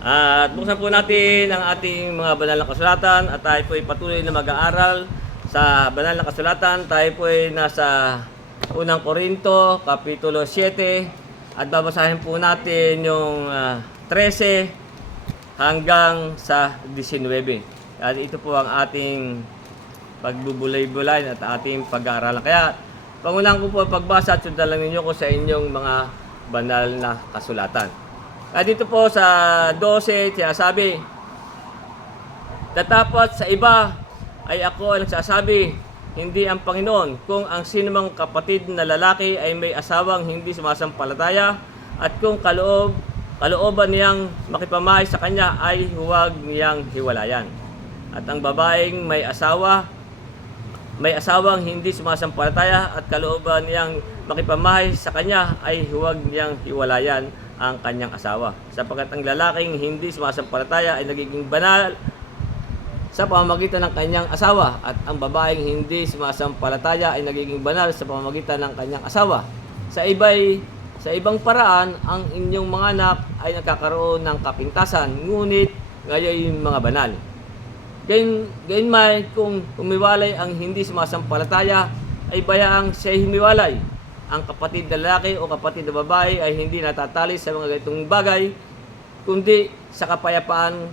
At buksan po natin ang ating mga banal na kasulatan at tayo po ay patuloy na mag-aaral sa banal na kasulatan. Tayo po ay nasa unang Korinto, Kapitulo 7 at babasahin po natin yung 13 hanggang sa 19. At ito po ang ating pagbubulay-bulay at ating pag-aaralan. Kaya pangunahan ko po ang pagbasa at sundan lang ninyo ko sa inyong mga banal na kasulatan. Dito po sa 12, sinasabi, "Datapot sa iba ay ako ang nagsasabi, hindi ang Panginoon, kung ang sinumang kapatid na lalaki ay may asawang hindi sumasampalataya at kung kalooban niyang makipamahay sa kanya ay huwag niyang hiwalayan. At ang babaeng may asawang hindi sumasampalataya at kalooban niyang makipamahay sa kanya ay huwag niyang hiwalayan ang kanyang asawa. Sapagkat ang lalaking hindi sumasampalataya ay nagiging banal sa pamamagitan ng kanyang asawa at ang babaeng hindi sumasampalataya ay nagiging banal sa pamamagitan ng kanyang asawa. Sa ibang paraan, ang inyong mga anak ay nagkakaroon ng kapintasan, ngunit ngayon mga banal. Gayunman kung humiwalay ang hindi sumasampalataya, ay bayaang siya humiwalay. Ang kapatid na lalaki o kapatid na babae ay hindi natatali sa mga ganitong bagay, kundi sa kapayapaan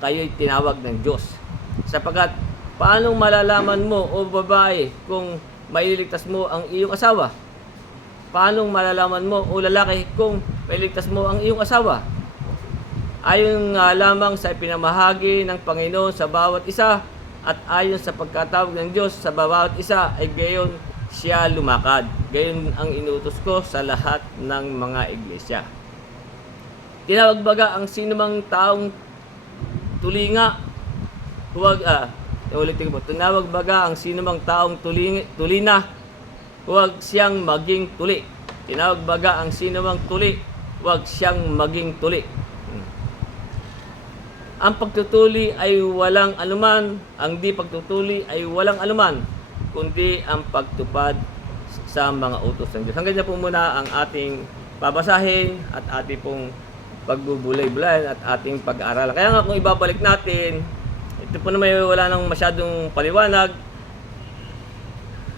kayo'y tinawag ng Diyos. Sapagkat paano malalaman mo o babae kung maililigtas mo ang iyong asawa? Paano malalaman mo o lalaki kung maililigtas mo ang iyong asawa? Ayon nga lamang sa pinamahagi ng Panginoon sa bawat isa at ayon sa pagkatawag ng Diyos sa bawat isa ay gayon siya lumakad. Gayon ang inutos ko sa lahat ng mga iglesia. Tinawag baga ang sinumang taong tulinga, tinawag baga ang sinumang taong tulina, huwag siyang maging tuli. Tinawag baga ang sinumang tuli, huwag siyang maging tuli. Ang pagtutuli ay walang anuman, ang di pagtutuli ay walang anuman, kundi ang pagtupad sa mga utos ng Diyos. Hanggang na po muna ang ating babasahin at ating pong pagbubulay-bulayan at ating pag-aaralan. Kaya nga kung ibabalik natin, ito po naman wala nang masyadong paliwanag.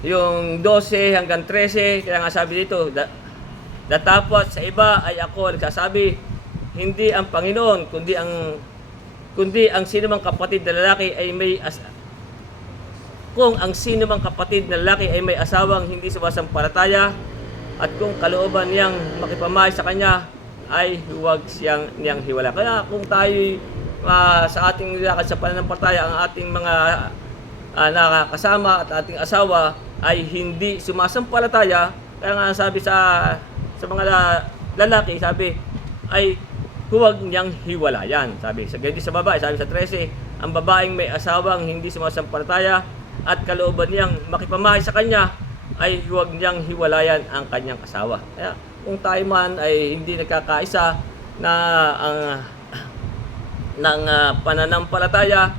Yung 12 hanggang 13, kaya nga sabi dito, datapot sa iba ay ako nagsasabi, hindi ang Panginoon, kundi ang sinumang kapatid na lalaki ay may kung ang sino mang kapatid na lalaki ay may asawang hindi sumasampalataya at kung kalooban niyang makipamahay sa kanya ay huwag niyang hiwala. Kaya kung tayo sa ating lakad sa pananampalataya, ang ating mga nakakasama at ating asawa ay hindi sumasampalataya, kaya nga sabi sa mga lalaki, sabi ay huwag niyang hiwalayan. Sabi sa babae, sabi sa 13, ang babaeng may asawang hindi sumasampalataya at kalooban niyang makipamahay sa kanya ay huwag niyang hiwalayan ang kanyang asawa. Kaya kung tayo man ay hindi nagkakaisa na ng pananampalataya,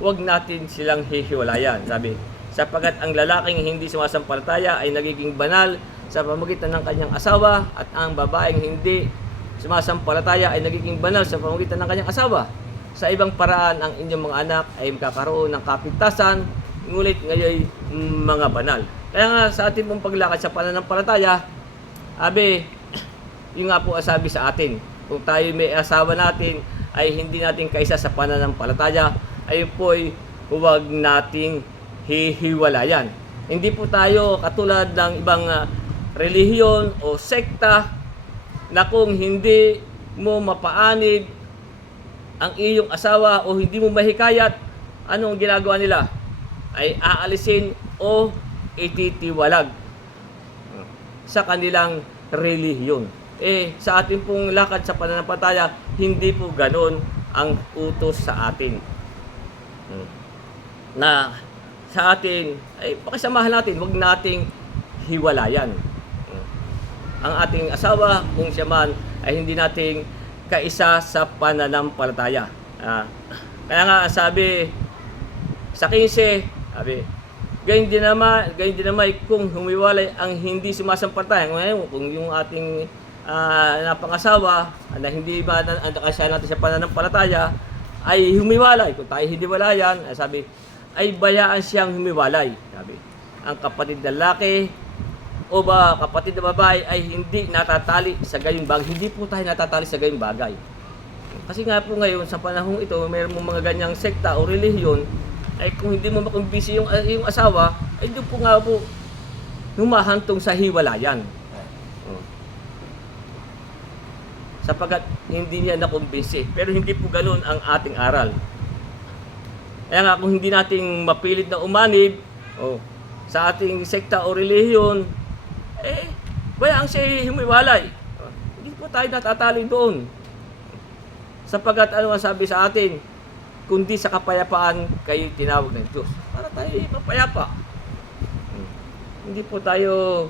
huwag natin silang hihiwalayan. Sabi, sapagkat ang lalaking hindi sumasampalataya ay nagiging banal sa pamamagitan ng kanyang asawa at ang babaeng hindi sumasampalataya ay nagiging banal sa pamamagitan ng kanyang asawa. Sa ibang paraan, ang inyong mga anak ay magkakaroon ng kapintasan, ngunit ngayon mga banal. Kaya nga sa ating pong paglakad sa pananampalataya, yung nga po sabi sa atin, kung tayo may asawa natin ay hindi natin kaisa sa pananampalataya, ay po'y huwag nating hihiwalayan. Hindi po tayo katulad ng ibang relihiyon o sekta na kung hindi mo mapaanid ang iyong asawa o hindi mo mahikayat, anong ginagawa nila? Ay aalisin o ititiwalag sa kanilang relihiyon. Sa ating pong lakad sa pananampalataya, hindi po ganon ang utos sa atin. Na sa atin, ay pakisamahan natin, huwag nating hiwalayan. Ang ating asawa, kung siya man, ay hindi nating kaisa sa pananampalataya. Kaya nga sabi sa 15, sabi, gayon din naman kung humiwalay ang hindi sumasampalataya. Ngayon, kung yung ating napangasawa na hindi ba nakasya natin sa pananampalataya ay humiwalay. Kung tayo hiniwalayan, sabi, ay bayaan siyang humiwalay. Sabi, ang kapatid na lalaki o ba kapatid na babae ay hindi natatali sa gayong bagay. Hindi po tayo natatali sa gayong bagay. Kasi nga po ngayon, sa panahong ito, mayroon mong mga ganyang sekta o relihiyon, ay kung hindi mo makumbisi yung asawa, ay doon po nga po humahantong sa hiwalayan. Sapagkat hindi niya nakumbinsi. Pero hindi po ganoon ang ating aral. Kaya nga kung hindi natin mapilit na umanib sa ating sekta o relihiyon, bayaan siya humiwalay. Hindi po tayo natatali doon. Sapagkat ano ang sabi sa atin, kundi sa kapayapaan kayo tinawag ng Diyos. Para tayo mapayapa. Hindi po tayo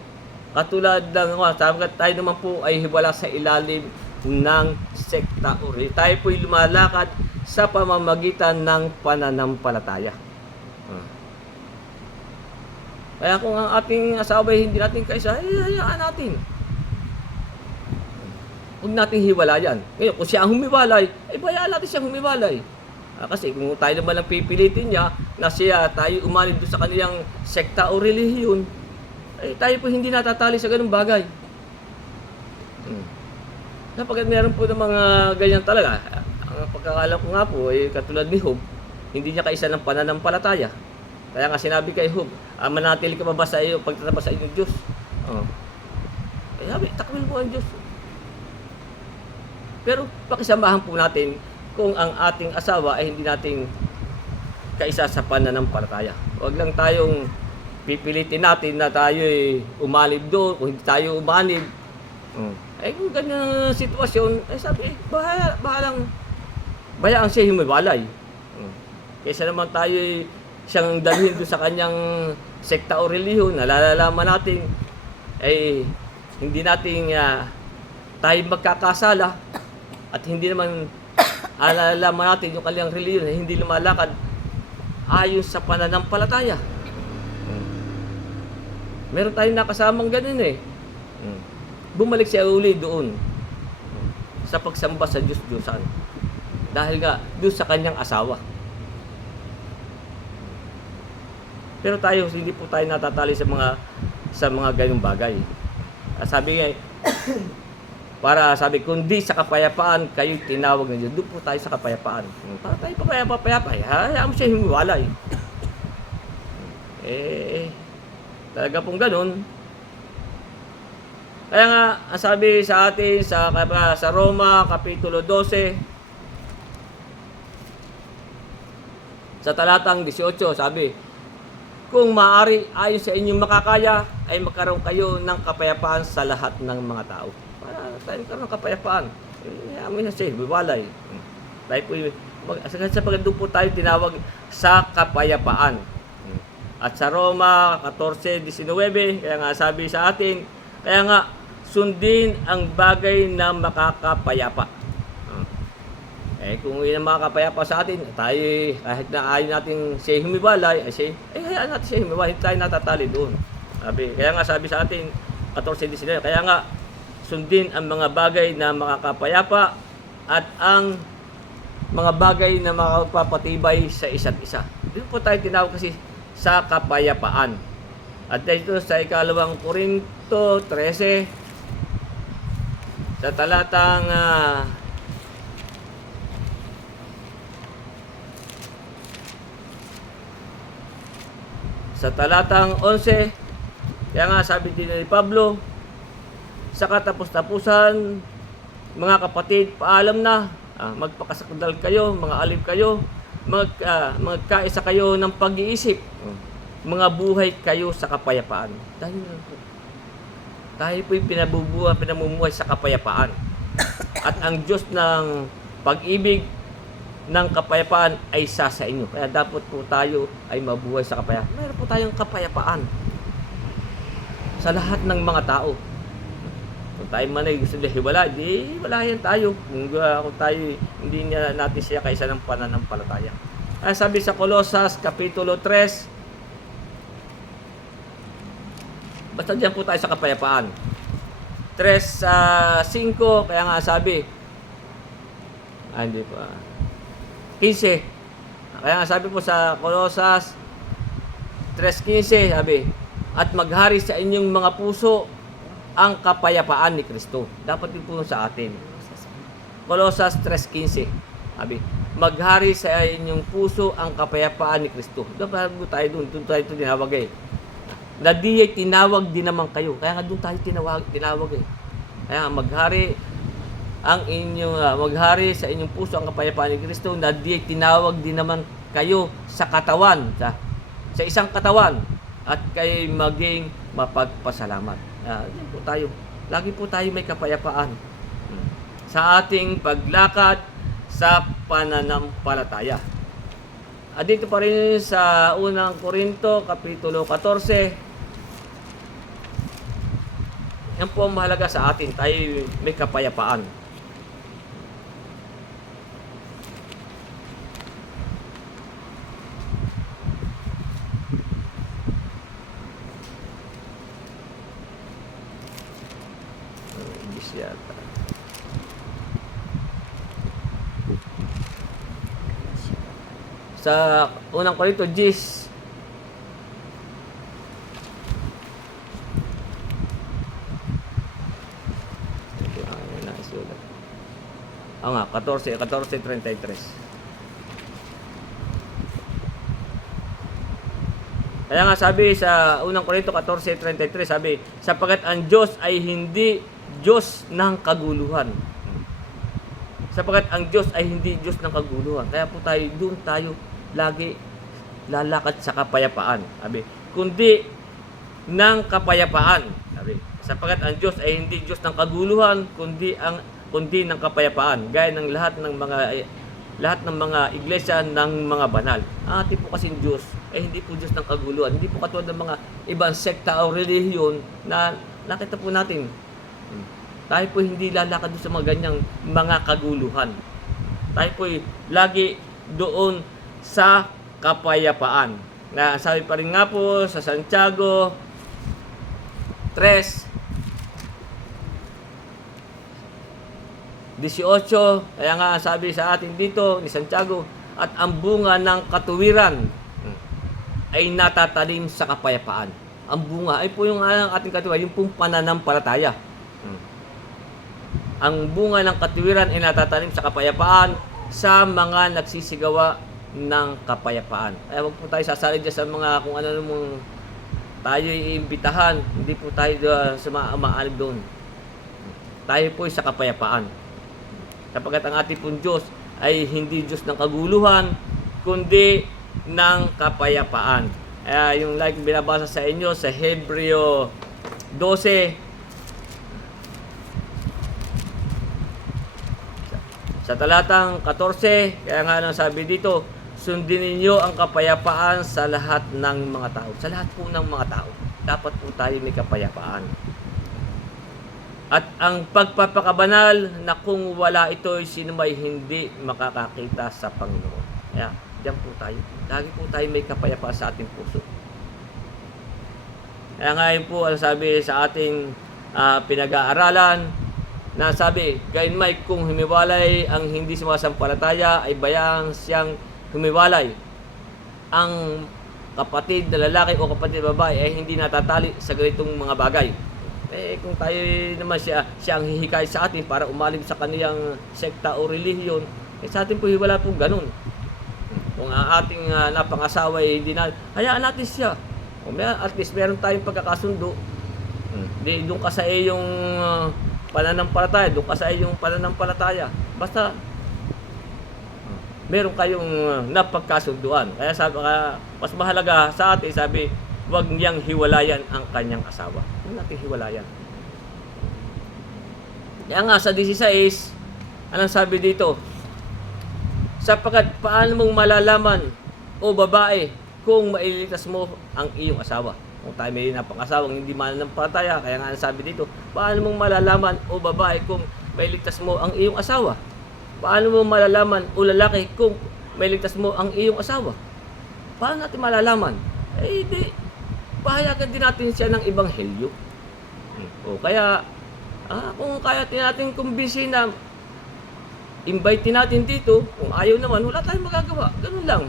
katulad ng sapagkat tayo naman po ay hiwala sa ilalim ng sekta o relihiyon. Tayo po ay lumalakad sa pamamagitan ng pananampalataya. Kaya kung ang ating asawa ay hindi natin kaisa, hayaan natin. Huwag natin hiwalayan. Ngayon, kung siya ang humiwalay, bayaan natin siyang humiwalay. Kasi kung tayo naman ang pipilitin niya na tayo umanib doon sa kanilang sekta o relihiyon, tayo po hindi natatali sa ganung bagay. Sapagkat meron po ng mga ganyan talaga. Ang pagkakalam ko nga po ay katulad ni Job, hindi niya kaisa ng pananampalataya. Kaya nga sinabi kay Job, manatili ka ba sa iyo pagtatapos sa inyong Diyos? Kaya takwil mo ang Diyos. Pero pakisamahan po natin kung ang ating asawa ay hindi nating kaisa sa pananampalataya. Huwag lang tayong pipilitin natin na tayo umalib doon, kung hindi tayo umanib. Kung ganyan ang sitwasyon, sabi, bayaan siya humiwalay. Kaysa naman tayo siyang dalhin doon sa kanyang sekta o relihiyon, nalalaman natin, hindi natin tayo magkakasala at hindi naman alalaman natin yung kanyang relihiyon na hindi lumalakad ayon sa pananampalataya. Meron tayong nakasamang ganun Bumalik siya uli doon sa pagsamba sa Diyos-Diyosan. Dahil nga doon sa kanyang asawa. Pero tayo, hindi po tayo natatali sa mga ganung bagay. Sabi nga, kundi sa kapayapaan kayo tinawag ng Diyos. Doon po tayo sa kapayapaan. Para tayo papayapa. Hayaan mo siya humiwalay. Talaga pong ganun. Kaya nga, ang sabi sa atin sa Roma, Kapitulo 12, sa talatang 18, sabi, kung maaari ayon sa inyong makakaya, ay magkaroon kayo ng kapayapaan sa lahat ng mga tao. Para tayo magkaroon ng kapayapaan. Amin na siya, biwalay. Tayo po, sa pagkandun po tayo tinawag sa kapayapaan. At sa Roma 14:19, kaya nga sabi sa atin, kaya nga, sundin ang bagay na makakapayapa. Kung yun ang makakapayapa sa atin, tayo, kahit na ayaw natin siya humiwalay, hayaan natin siya humiwalay, hindi tayo natatali doon. Kaya nga sabi sa atin, 14:19, kaya nga, sundin ang mga bagay na makakapayapa at ang mga bagay na makapapatibay sa isa't isa. Doon po tayo tinawag kasi sa kapayapaan. At dito sa ikalawang Korinto 13, sa talatang sa talatang 11, kaya nga sabi din ni Pablo, sa katapos-tapusan, mga kapatid, paalam na, magpakasakdal kayo, mga alib kayo, magkaisa kayo ng pag-iisip, mga buhay kayo sa kapayapaan. Dahil tayo po'y pinamumuhay sa kapayapaan. At ang Diyos ng pag-ibig ng kapayapaan ay isa sa inyo. Kaya dapat po tayo ay mabuhay sa kapayapaan. Mayroon po tayong kapayapaan sa lahat ng mga tao. Kung tayo man ay gusto nila hiwala, di hiwalayan tayo. Kung tayo, hindi natin siya kaisa ng pananampalataya. Kaya sabi sa Colosas Kapitulo 3, basta diyan po tayo sa kapayapaan. 3:5, kaya nga sabi, hindi pa, 15. Kaya nga sabi po sa Colosas 3:15, sabi, at maghari sa inyong mga puso ang kapayapaan ni Kristo. Dapat din po sa atin. Colosas 3:15, sabi, maghari sa inyong puso ang kapayapaan ni Kristo. Dapat po tayo doon tayo tinawag eh. Na di ay tinawag din naman kayo. Kaya nga doon tayo tinawag eh. Kaya nga maghari sa inyong puso ang kapayapaan ni Kristo, na di ay tinawag din naman kayo sa katawan, sa isang katawan, at kayo maging mapagpasalamat. Yan po tayo. Lagi po tayo may kapayapaan sa ating paglakad sa pananampalataya. At dito pa rin sa unang Korinto, Kapitulo 14, yan po ang mahalaga sa atin. Tayo may kapayapaan. Yata. Sa unang Korinto 10, nga 14:33. Kaya nga sabi sa unang Korinto 14:33, sabi, sapagkat ang Diyos ay hindi Diyos ng kaguluhan. Sapagkat ang Diyos ay hindi Diyos ng kaguluhan. Kaya po tayo, doon tayo lagi lalakad sa kapayapaan. Sabi, kundi ng kapayapaan. Sabi, sapagkat ang Diyos ay hindi Diyos ng kaguluhan, kundi ng kapayapaan. Gaya ng lahat ng mga iglesia ng mga banal. Ang ating po kasing Diyos ay hindi po Diyos ng kaguluhan. Hindi po katulad ng mga ibang sekta o relihiyon na nakita po natin. Tayo po hindi lalakad doon sa mga ganyang mga kaguluhan. Tayo po lagi doon sa kapayapaan. Na sabi pa rin nga po sa Santiago 3:18, kaya nga sabi sa atin dito ni Santiago, at ang bunga ng katuwiran ay natatanim sa kapayapaan. Ang bunga ay po yung ating katuwiran, yung pong pananampalataya. Ang bunga ng katuwiran ay natatanim sa kapayapaan sa mga nagsisigawa ng kapayapaan. Kaya wag po tayo sasali dyan sa mga kung ano mong tayo iimbitahan. Hindi po tayo sa maalig doon. Tayo po sa kapayapaan. Sapagkat ang ating pong Diyos ay hindi Diyos ng kaguluhan, kundi ng kapayapaan. Yung like binabasa sa inyo sa Hebreo 12, sa talatang 14, kaya nga lang sabi dito, sundin ninyo ang kapayapaan sa lahat ng mga tao. Sa lahat po ng mga tao, dapat po tayo may kapayapaan. At ang pagpapakabanal na kung wala ito, sino may hindi makakakita sa Panginoon. Kaya, diyan po tayo. Lagi po tayo may kapayapaan sa ating puso. Kaya ngayon po, ang sabi sa ating pinag-aaralan, na sabi, gayon may kung humiwalay ang hindi sumasampalataya, ay bayang siyang humiwalay. Ang kapatid na lalaki o kapatid na babae ay hindi natatali sa ganitong mga bagay. Kung tayo naman siya ang hihikayat sa atin para umalim sa kaniyang sekta o relihiyon, sa atin po wala pong ganun. Kung ang ating napangasawa ay hindi na, hayaan natin siya. At least meron tayong pagkakasundo. Di doon ka sa iyong pananampalataya, doon ka sa iyong pananampalataya. Basta meron kayong napagkasunduan. Kaya sabi mas mahalaga sa atin, sabi, huwag niyang hiwalayan ang kanyang asawa. Huwag natin hiwalayan. Kaya nga sa 16, anong sabi dito? Sapagkat paano mong malalaman, o babae, kung maililigtas mo ang iyong asawa? Kung tayo may napang-asawang hindi mananampalataya, kaya nga sabi dito, paano mong malalaman, o babae, kung maililigtas mo ang iyong asawa? Paano mo malalaman, o lalaki, kung maililigtas mo ang iyong asawa? Paano natin malalaman? Di pahayagan din natin siya ng ebanghelyo. O kaya Kung kaya natin kumbinsin na invite natin dito, kung ayaw naman, wala tayong magagawa. Ganun lang.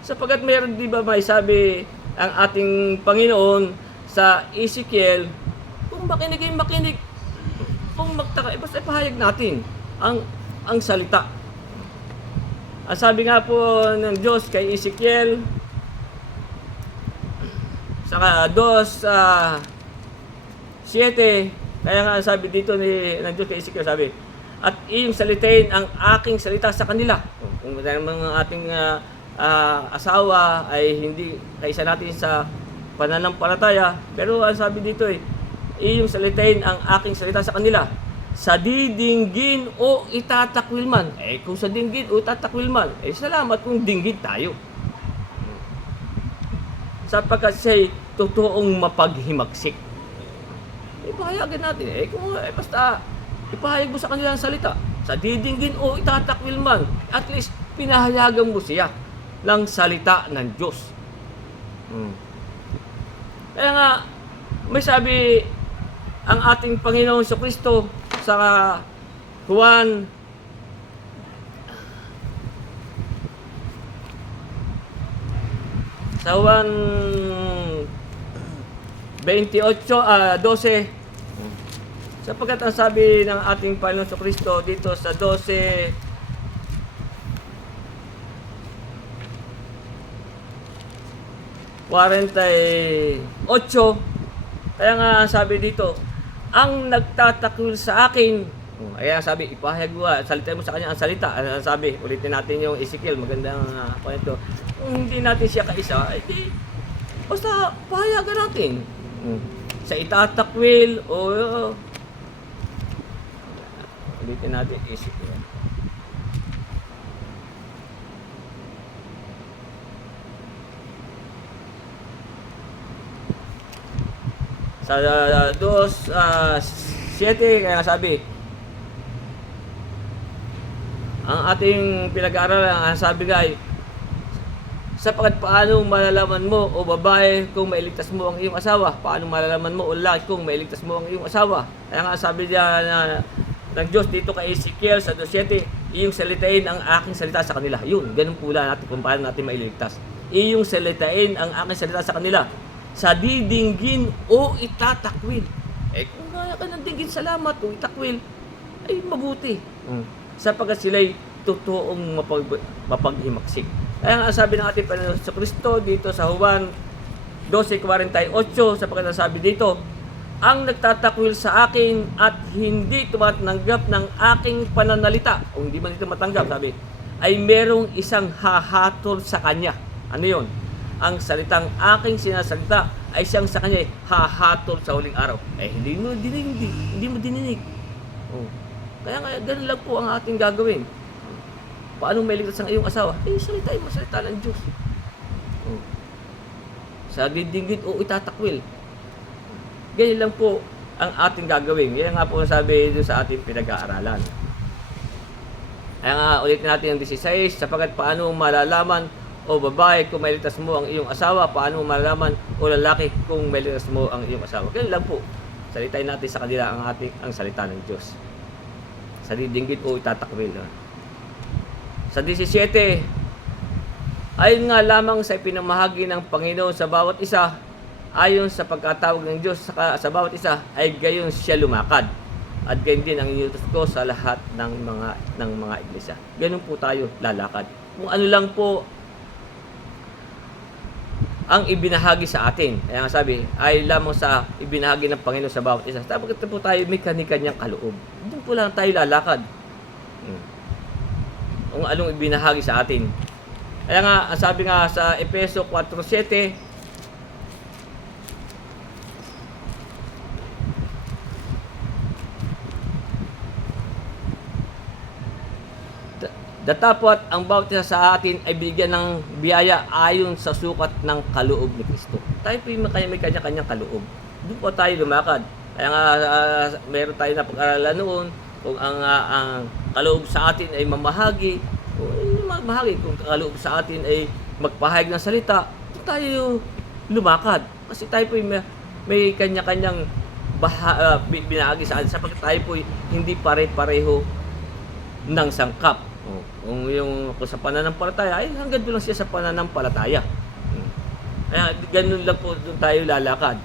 Sapagat mayroon, di ba, may sabi ang ating Panginoon sa Ezekiel, kung makinig ay makinig, kung magtaka, basta ipahayag natin ang salita. Ang sabi nga po ng Diyos kay Ezekiel, sa 2:7, kaya nga sabi dito ng Diyos kay Ezekiel, sabi, at iyong salitain ang aking salita sa kanila. Kung mga ating asawa ay hindi kaisa natin sa pananampalataya, pero ang sabi dito iyong salitain ang aking salita sa kanila. Sa didinggin o itatakwil man. Kung sa dinggin o itatakwil man, salamat kung dinggin tayo. Sapagkat siya'y totoong mapaghimagsik. Ipahayagan natin. Kung basta ipahayag mo sa kanila ang salita. Sa didinggin o itatakwil man, at least pinahayagan mo siya ng salita ng Diyos. Kaya nga, may sabi ang ating Panginoon sa Kristo sa Juan 12, sapagkat ang sabi ng ating Panginoon sa Kristo dito sa 12:48, kaya nga sabi dito, ang nagtatakwil sa akin, kaya sabi, ipahayag mo, salita mo sa kanya ang salita. Ang sabi, ulitin natin yung Ezekiel, magandang kwento. Kung hindi natin siya kaisa, basta pahayagan natin. Sa itatakwil o ulitin natin Ezekiel. Sa 2:7, kaya sabi, ang ating pinag-aaralan, ang sabi nga sapagkat paano malalaman mo o babae kung mailigtas mo ang iyong asawa? Paano malalaman mo o lalaki kung mailigtas mo ang iyong asawa? Kaya nga sabi niya ng Diyos dito kay Ezekiel sa 2:7, iyong salitain ang aking salita sa kanila. Yun, ganun pula natin kung paano natin mailigtas. Iyong salitain ang aking salita sa kanila. Sa didinggin o itatakwil. Kung kaya ka ng dinggin, salamat. O itakwil, ay mabuti. Sapagkat sila'y totoong mapaghimaksik. Kaya nga sabi ng ating Panginoon sa Kristo dito sa Juan 12:48, sapagkat ang sabi dito, ang nagtatakwil sa akin at hindi tumatanggap ng aking pananalita, o hindi man ito matanggap, sabi, ay merong isang hahatol sa kanya. Ano yun? Ang salitang aking sinasalita ay siyang sa kanya hahatol sa huling araw. Hindi mo dininig. Kaya nga, ganun lang po ang ating gagawin. Paano mailigtas ang iyong asawa? Salitain mo salita ng Diyos. Sa didinggin o itatakwil. Ganyan lang po ang ating gagawin. Yan nga po sabi doon sa ating pinag-aaralan. Kaya nga, ulitin natin ang 16, sapagkat paano malalaman o babae kung mailigtas mo ang iyong asawa, paano mo malalaman o lalaki kung mailigtas mo ang iyong asawa. Ganyan lang po. Salitain natin sa kanila ang salita ng Diyos. Sa didinggin o itatakwil. Sa 17, ayon nga lamang sa ipinamahagi ng Panginoon sa bawat isa, ayon sa pagkatawag ng Diyos sa bawat isa, ay gayon siya lumakad. At gayon din ang inutos ko sa lahat ng mga iglesia. Ganun po tayo lalakad. Kung ano lang po ang ibinahagi sa atin. Kaya nga sabi, ay lamang sa ibinahagi ng Panginoon sa bawat isa. Tapos po tayo may kani-kanyang kaloob. Doon po lang tayo lalakad. Kung anong ibinahagi sa atin. Kaya nga, ang sabi nga sa Efeso 4:7, datapot ang bawat isa sa atin ay bigyan ng biyaya ayon sa sukat ng kaloob ni Kristo. Tayo po may kanya-kanyang kaloob. Doon po tayo lumakad. Kaya nga, meron tayo na pag-aralan noon, kung ang kaloob sa atin ay mamahagi, kung kaloob sa atin ay magpahayag ng salita, doon tayo lumakad. Kasi tayo po may kanya-kanyang binahagi sa atin sapagkat tayo po hindi pare-pareho ng sangkap. Kung sa pananampalataya, ay hanggang doon lang siya sa pananampalataya. Kaya ganun lang po doon tayo lalakad.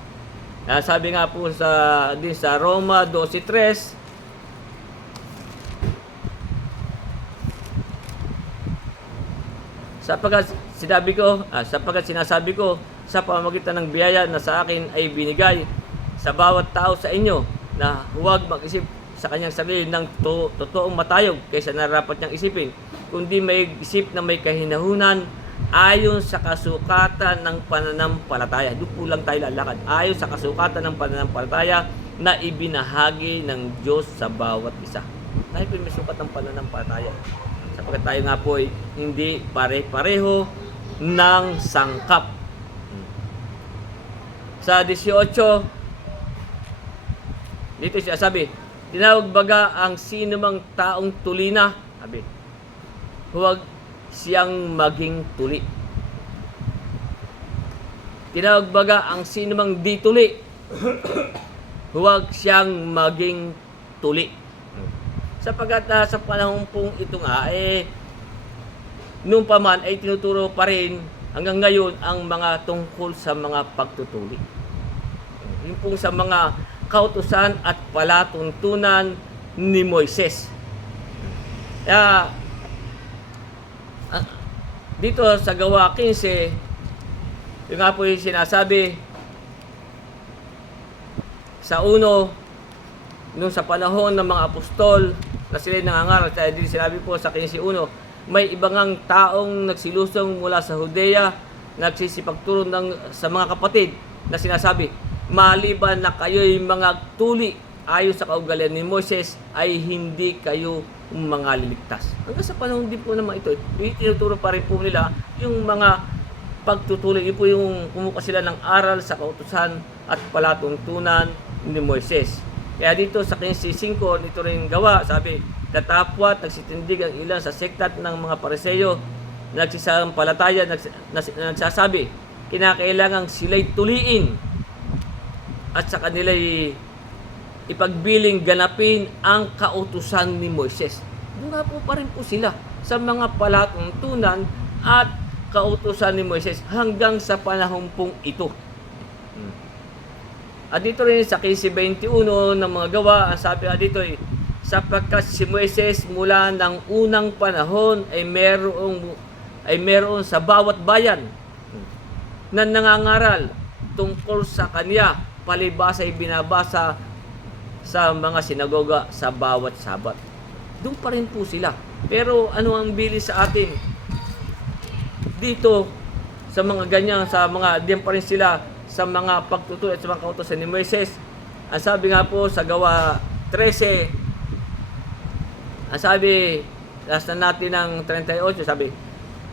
Sabi nga po sa Roma 12:3, sapagkat sinasabi ko sa pamamagitan ng biyaya na sa akin ay binigay sa bawat tao sa inyo na huwag mag-isip sa kanyang sarili ng totoong matayog kaysa nararapat niyang isipin, kundi may isip na may kahinahunan ayon sa kasukatan ng pananampalataya. Doon po lang tayo lalakad. Ayon sa kasukatan ng pananampalataya na ibinahagi ng Diyos sa bawat isa. Tayo po may sukat ng pananampalataya. Sapagkat tayo nga po ay hindi pare-pareho ng sangkap. Sa 18, dito siya sabi, tinawag baga ang sino mang taong tulina, sabi, huwag siyang maging tuli. Tinawag baga ang sino mang di tuli, huwag siyang maging tuli. Sapagkat sa panahon pong ito nga, noon pa man ay tinuturo pa rin hanggang ngayon ang mga tungkol sa mga pagtutuli. Yung pong sa mga kautusan at palatuntunan ni Moises. Kaya, dito sa Gawa 15, yung nga po yung sinasabi sa uno, nung sa panahon ng mga apostol na sila'y nangangaral, kaya din sinabi po sa 15:1, may ibang taong nagsilusong mula sa Judea, nagsisipagturo sa mga kapatid na sinasabi, maliban na kayo'y mga tuli ayon sa kaugalian ni Moises, ay hindi kayo mga liligtas. Hanggang sa panahon din po naman ito, tinuturo pa rin po nila yung mga pagtutuli. Yun po yung kumuha sila ng aral sa kautusan at palatuntunan ni Moises. Kaya dito sa 15:5, nito rin gawa, sabi, tatapwat, nagsitindig ang ilan sa sektat ng mga Pariseo, nagsisampalataya, nagsasabi, kinakailangang sila'y tuliin at sa kanila'y ipagbiling ganapin ang kautusan ni Moises. Doon nga po pa rin po sila sa mga palatuntunan at kautusan ni Moises hanggang sa panahon pong ito. At dito rin sa 15:21 ng mga gawa, ang sabi nga dito sapagkat si Moises mula ng unang panahon ay meron sa bawat bayan na nangangaral tungkol sa kanya, palibhasa ay binabasa sa mga sinagoga sa bawat Sabat. Doon pa rin po sila. Pero ano ang bilis sa atin? Dito, sa mga ganyan, diyan pa rin sila sa mga pagtutulad at sa mga kautusan ni Moises. Ang sabi nga po sa Gawa 13, ang sabi, last na natin ng 38, sabi,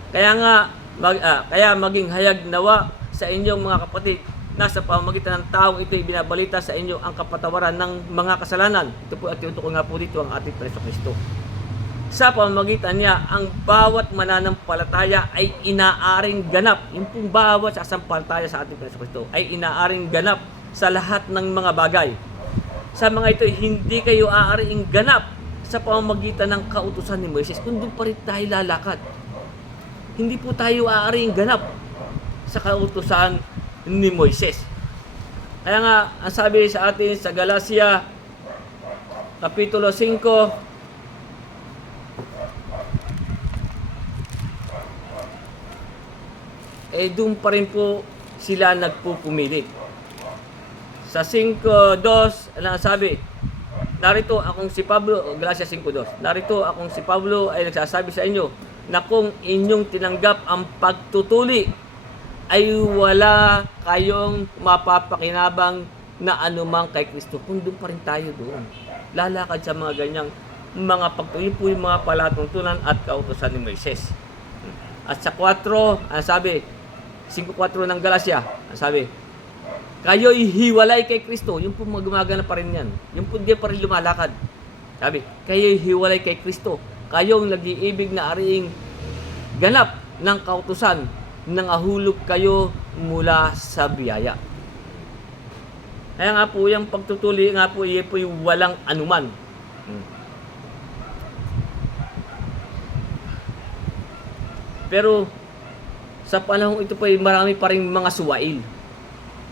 kaya maging hayag nawa sa inyong mga kapatid, nasa pamamagitan ng taong ito'y binabalita sa inyo ang kapatawaran ng mga kasalanan. Ito po at tinutukoy nga po dito ang ating Kristo. Sa pamamagitan niya, ang bawat mananampalataya ay inaaring ganap. Yung pong bawat sasampalataya sa ating Kristo ay inaaring ganap sa lahat ng mga bagay. Sa mga ito, hindi kayo aariing ganap sa pamamagitan ng kautusan ni Moises, kung doon pa rin tayo lalakad. Hindi po tayo aariing ganap sa kautusan ni Moises. Kaya nga, ang sabi sa atin sa Galacia, Kapitulo 5, doon pa rin po sila nagpupumilit. Sa 5:2, ano sabi? Narito akong si Pablo, Galacia 5:2, narito akong si Pablo ay nagsasabi sa inyo na kung inyong tinanggap ang pagtutuli, ay wala kayong mapapakinabang na anumang kay Kristo. Kung doon pa rin tayo doon, lalakad sa mga ganyang mga pagtutuli po yung mga palatuntunan at kautusan ni Moises. At sa 4, ang sabi, 5:4 ng Galacia, ang sabi, kayo'y hiwalay kay Kristo. Yung po gumagana pa rin yan. Yung po di pa rin lumalakad. Sabi, kayo'y hiwalay kay Kristo. Kayong nag-iibig na ariing ganap ng kautusan, nang ahulog kayo mula sa biyaya. Kaya nga po, yung pagtutuli nga po, iyan po yung walang anuman. Pero, sa panahong ito po, marami pa rin mga suwail.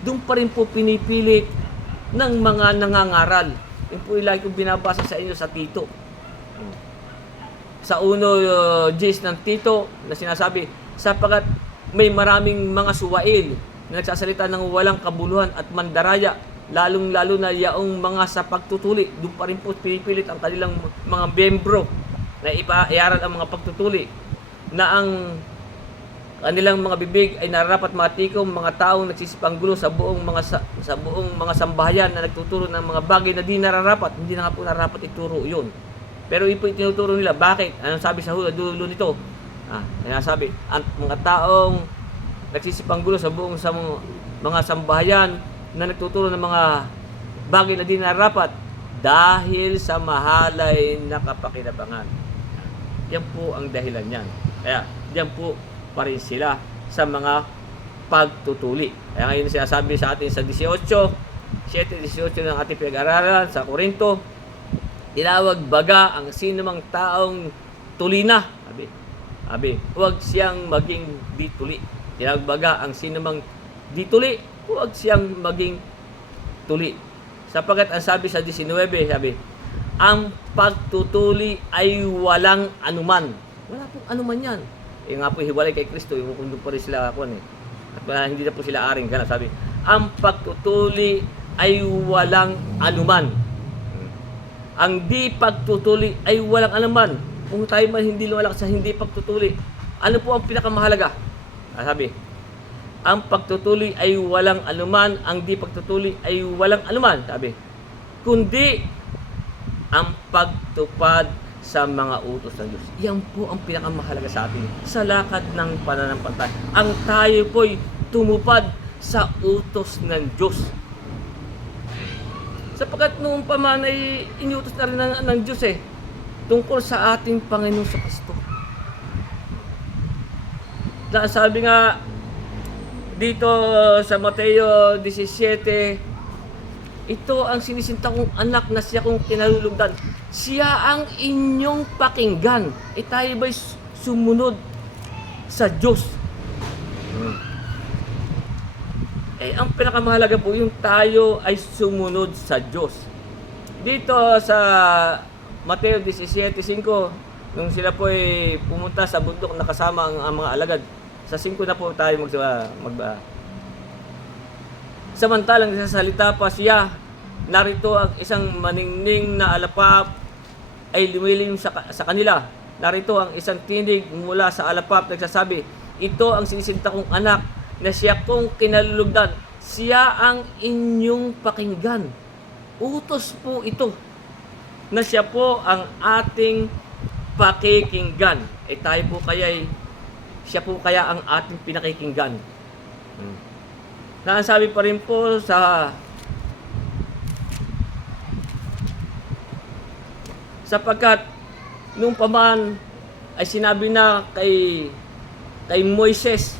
Doon pa rin po pinipilit ng mga nangangaral. Yung po lagi kong binabasa sa inyo sa Tito. Sa 1:10 ng Tito na sinasabi, sapagat may maraming mga suwail na nagsasalita ng walang kabuluhan at mandaraya, lalong-lalo na yaong mga sa pagtutuli. Doon pa rin po pinipilit ang kanilang mga membro na iaaral ang mga pagtutuli, na ang kanilang mga bibig ay nararapat matikom mga taong nagsisipanggulo sa buong mga sambahayan na nagtuturo ng mga bagay na di nararapat. Hindi na nga po nararapat ituro yun. Pero ipo itinuturo nila. Bakit? Anong sabi sa dulo nito? Sabi, ang mga taong nagsisipanggulo sa buong mga sambahayan na nagtuturo ng mga bagay na di nararapat dahil sa mahalay na kapakinabangan. Yan po ang dahilan niyan. Kaya, diyan po pa rin sila sa mga pagtutuli. Kaya ngayon sinasabi sa atin sa 7:18 ng ating pinag-aralan sa Korinto, tinawag baga ang sinumang taong tuli na. Sabi, huwag siyang maging dituli. Tinawag baga ang sinumang dituli, huwag siyang maging tuli. Sapagat ang sabi sa 19, sabi, ang pagtutuli ay walang anuman. Wala pong anuman yan. Nga po, hiwalay kay Kristo, yung kung pa rin sila ako. At hindi na po sila aring ganap. Sabi, ang pagtutuli ay walang anuman. Ang di pagtutuli ay walang anuman. Kung tayo man hindi lumalak sa hindi pagtutuli, ano po ang pinakamahalaga? Sabi, ang pagtutuli ay walang anuman, ang di pagtutuli ay walang anuman. Sabi, kundi ang pagtupad sa mga utos ng Diyos. Yan po ang pinakamahalaga sa atin sa lakad ng pananampalataya. Ang tayo po'y tumupad sa utos ng Diyos. Sapagkat noong paman ay inutos na rin ng Diyos tungkol sa ating Panginoon sa Kristo. Sabi nga dito sa Mateo 17, ito ang sinisinta kong anak na siya kong kinalulugdan. Siya ang inyong pakinggan. Tayo ba'y sumunod sa Diyos? Ang pinakamahalaga po, yung tayo ay sumunod sa Diyos. Dito sa Mateo 17:5, nung sila po ay pumunta sa bundok na kasama ang mga alagad, sa 5 na po tayo samantalang nagsasalita pa siya, narito ang isang maningning na alapap ay lumilim sa kanila. Narito ang isang tinig mula sa alapap nagsasabi, ito ang sinisinta kong anak na siya kong kinalulugdan. Siya ang inyong pakinggan. Utos po ito na siya po ang ating pakikinggan. Tayo po siya po kaya ang ating pinakikinggan. Nasabi pa rin po sapagkat nung paman ay sinabi na kay Moises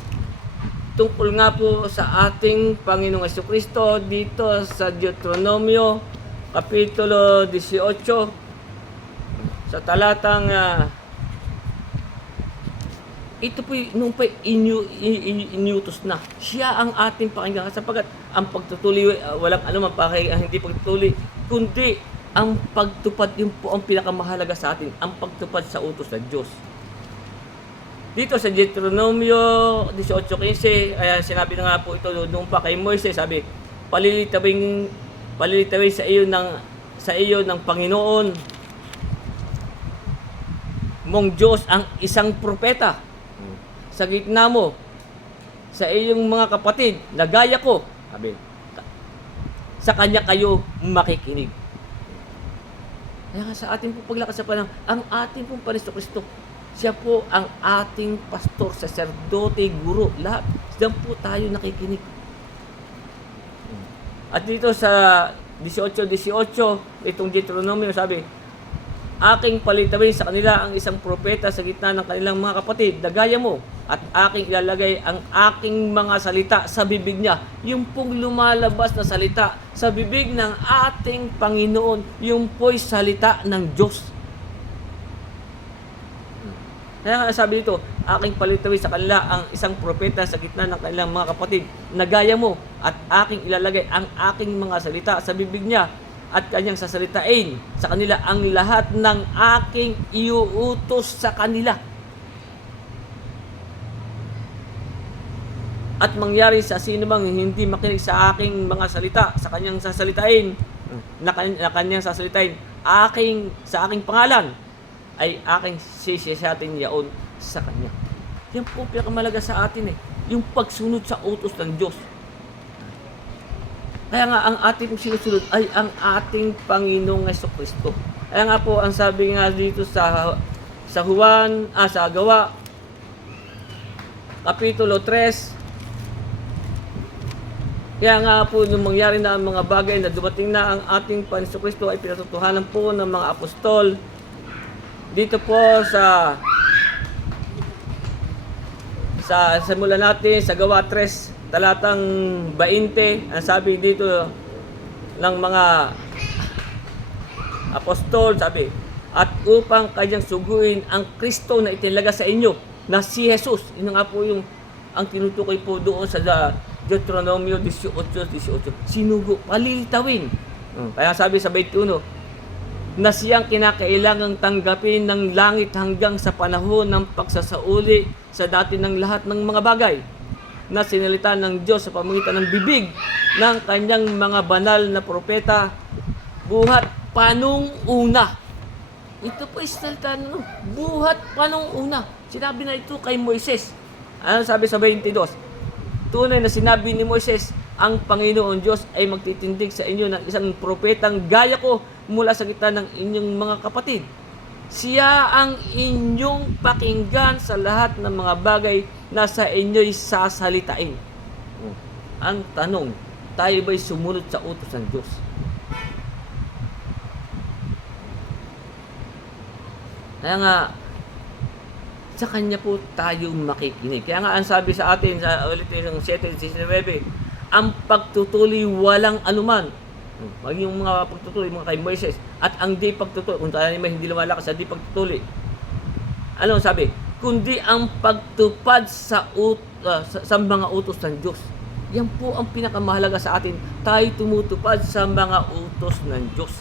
tungkol nga po sa ating Panginoong Jesucristo dito sa Deuteronomio Kapitulo 18 sa talatang ito po nung pa inutos na siya ang ating pakinggan, sapagkat ang pagtutuli walang anuman hindi pagtutuli kundi ang pagtupad. Yun po ang pinakamahalaga sa atin, ang pagtupad sa utos ng Diyos. Dito sa Deuteronomio 18:15, kaya sinabi na nga po ito noong pa kay Moises, sabi, palilitawin sa iyo ng Panginoon mong Diyos ang isang propeta sa gitna mo, sa iyong mga kapatid na gaya ko. Sabi, sa kanya kayo makikinig. Kaya sa ating pong paglakas sa panahon, ang ating pong Panginoon Kristo, siya po ang ating pastor, saserdote, guro, lahat. Diyan po tayo nakikinig. At dito sa 18:18, itong Deuteronomio sabi, Aking palitawin sa kanila ang isang propeta sa gitna ng kanilang mga kapatid na gaya mo, at aking ilalagay ang aking mga salita sa bibig niya. Yung pong lumalabas na salita sa bibig ng ating Panginoon, yung po'y salita ng Diyos. Kaya nga sabi dito, aking palitawin sa kanila ang isang propeta sa gitna ng kanilang mga kapatid na gaya mo, at aking ilalagay ang aking mga salita sa bibig niya, at kanyang sasalitain sa kanila ang lahat ng aking iuutos sa kanila. At mangyari sa sino mang hindi makinig sa aking mga salita, sa kanyang sasalitain, na kanyang sasalitain, sa aking pangalan, ay aking sisiyatin yaon sa kanya. Yan po pinakamalaga sa atin yung pagsunod sa utos ng Diyos. Kaya nga ang ating sinusunod ay ang ating Panginoong Jesucristo. Kaya nga po ang sabi nga dito sa Gawa Kapitulo 3. Kaya nga po nung mangyari na ang mga bagay na dumating na ang ating Panginoong Jesucristo ay pinatutuhanan po ng mga apostol. Dito po sa mula natin sa Gawa 3 talatang 20, ang sabi dito ng mga apostol, sabi, at upang kanyang suguin ang Kristo na itinaga sa inyo, na si Jesus. Yun nga po yung ang tinutukoy po doon sa Deuteronomio 18:18. Sinugo, palilitawin. Kaya sabi sa 21, na siyang kinakailangang tanggapin ng langit hanggang sa panahon ng pagsasauli sa dati ng lahat ng mga bagay na sinalita ng Diyos sa pamamagitan ng bibig ng kanyang mga banal na propeta buhat panung-una. Ito po isalita buhat panung-una. Sinabi na ito kay Moises. Ano sabi sa 22? Tunay na sinabi ni Moises, ang Panginoon Diyos ay magtitindig sa inyo ng isang propetang gaya ko mula sa gitna ng inyong mga kapatid. Siya ang inyong pakinggan sa lahat ng mga bagay na sa inyo'y sasalitain. Ang tanong, tayo ba'y sumunod sa utos ng Diyos? Kaya nga, sa Kanya po tayo makikinig. Kaya nga ang sabi sa atin, sa ulit ng 7:19, ang pagtutuloy walang anuman. Maging yung mga pagtutuloy, mga kay Moises, at ang di pagtutuloy, kung tayo naman hindi lumalakas sa di pagtutuloy. Ano sabi? Kundi ang pagtupad sa mga utos ng Diyos. Yan po ang pinakamahalaga sa atin. Tayo tumutupad sa mga utos ng Diyos.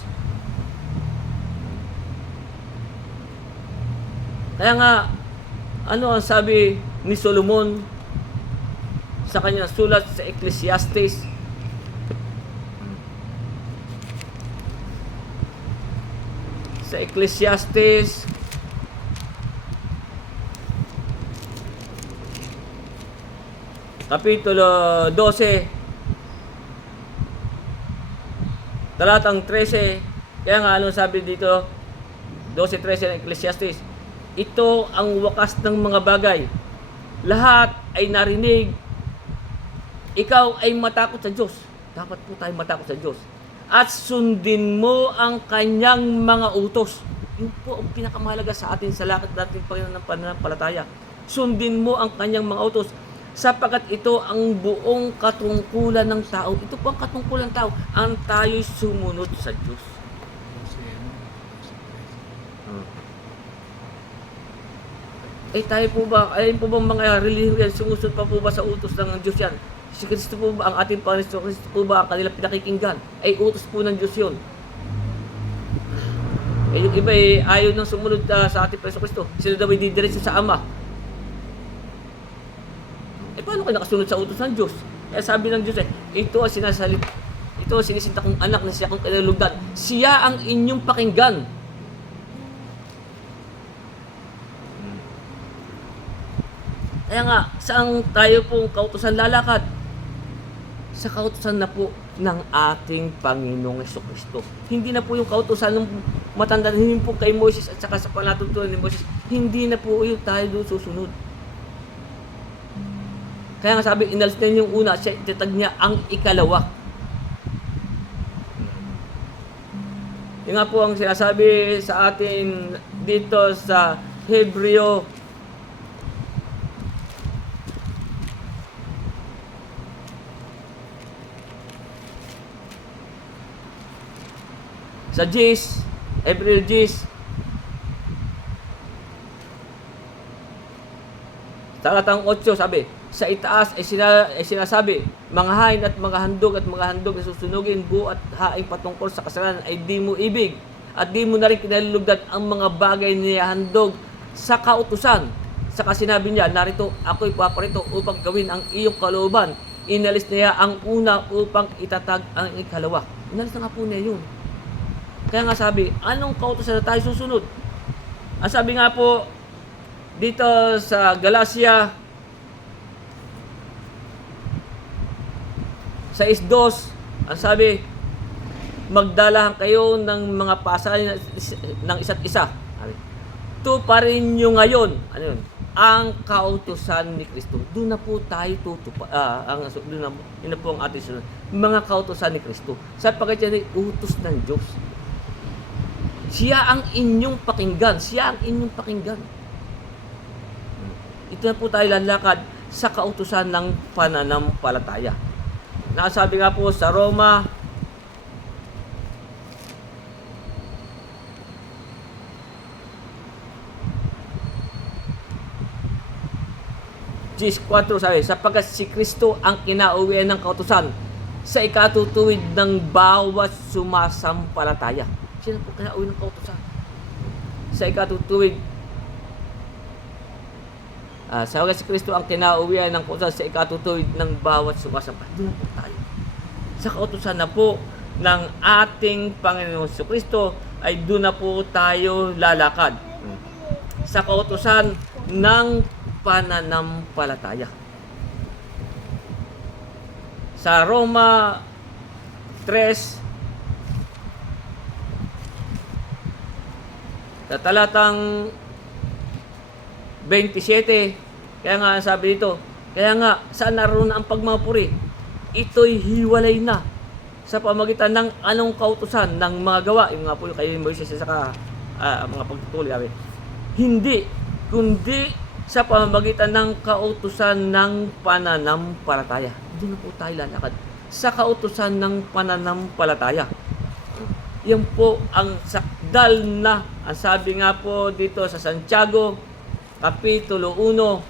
Kaya nga, ano ang sabi ni Solomon sa kanyang sulat sa Ecclesiastes? Sa Ecclesiastes Kapitulo 12 talatang 13. Kaya nga ano sabi dito 12:13 ng Ecclesiastes, ito ang wakas ng mga bagay, lahat ay narinig, ikaw ay matakot sa Diyos. Dapat po tayo matakot sa Diyos at sundin mo ang kanyang mga utos. Yun po ang pinakamahalaga sa atin sa lakad natin Panginoon ng pananampalataya. Sundin mo ang kanyang mga utos sapagkat ito ang buong katungkulan ng tao. Ito po ang katungkulan ng tao, ang tayo'y sumunod sa Diyos. Tayo po ba, ayun po bang mga relihiyon, sumusunod pa po ba sa utos ng Diyos yan? Si Kristo po ba, ang ating Panginoon Kristo po ba, ang kanilang pinakikinggan? Ay utos po ng Diyos yun. Yung iba ayaw nang sumunod sa ating Panginoon Kristo. Sila daw ay didiretso sa Ama. Paano kayo nakasunod sa utos ng Diyos? Kaya sabi ng Diyos ito ang sinisinta kong anak na siya kong kinalugdan. Siya ang inyong pakinggan. Kaya nga, saan tayo pong kautusan lalakad? Sa kautusan na po ng ating Panginoong Jesucristo. Hindi na po yung kautusan ng matanda, hindi po kay Moises at saka sa panatutunan ni Moises. Hindi na po yung tayo doon susunod. Kaya nga sabi, inalis na yung una, siya itatag niya ang ikalawa. Yung nga po ang sinasabi sa atin dito sa Hebreo sa Gis, Hebreo Gis, talatang 8, sabi, sa itaas ay sinasabi, mga hain at mga handog na susunugin, buo at haing patungkol sa kasalanan ay di mo ibig at di mo na rin kinalulugdan ang mga bagay niya handog sa kautusan. Saka sinabi niya, narito ako'y paparito upang gawin ang iyong kalooban. Inalis niya ang una upang itatag ang ikalawa. Inalis na nga po niya yun. Kaya nga sabi, anong kautusan na tayo susunod? Ang sabi nga po dito sa Galacia 6:2, ang sabi, magdalahan kayo ng mga pasalan ng isa't isa. Tuparin nyo ngayon, ano yun? Ang kautusan ni Kristo. Doon na po tayo yun na po ang ating sunod. Mga kautusan ni Kristo. Sapagkat yan ay utos ng Diyos. Siya ang inyong pakinggan. Siya ang inyong pakinggan. Ito na po tayo lalakad sa kautusan ng pananampalataya. Nakasabi nga po sa Roma 4, sabi, sapagkat si Kristo ang kinauwian ng kautusan sa ikatutuwid ng bawat sumasampalataya. Sino po kinauwi ng kautusan? Sa ikatutuwid. Sapagkat si Kristo ang kinauwian ng kautusan sa ikatutuwid ng bawat sumasampalataya. Doon na po tayo. Sa kautusan na po ng ating Panginoon si Kristo ay doon na po tayo lalakad. Sa kautusan ng pananampalataya. Sa Roma 3, sa talatang 27, kaya nga sabi dito, kaya nga saan naroon ang pagmamapuri? Ito'y hiwalay na sa pamagitan ng anong kautusan ng mga gawa, yung nga po kay Moises sa mga pagtutuloy. Hindi, kundi sa pamamagitan ng kautusan ng pananampalataya. Doon na po tayo lalakad. Sa kautusan ng pananampalataya. Yan po ang sakdal na, ang sabi nga po dito sa Santiago, Kapitulo 1,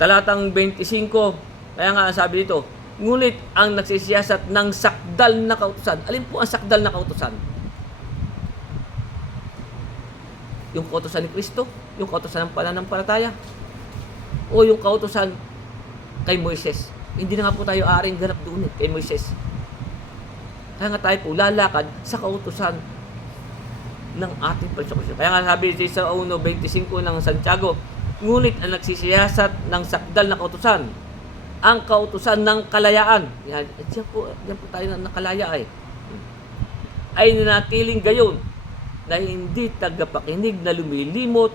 talatang 25, kaya nga ang sabi dito, ngunit ang nagsisiyasat ng sakdal na kautusan. Alin po ang sakdal na kautusan? Yung kautusan ni Kristo, yung kautusan ng pananampalataya, o yung kautusan kay Moises. Hindi na nga po tayo aaring ganap doon kay Moises. Kaya nga tayo po lalakad sa kautusan ng ating Panginoon. Kaya nga sabi sa 1:25 ng Santiago, ngunit ang nagsisiyasat ng sakdal na kautusan, ang kautusan ng kalayaan. Yan po tayo na nakalaya ay nanatiling gayon, na hindi tagapakinig na lumilimot,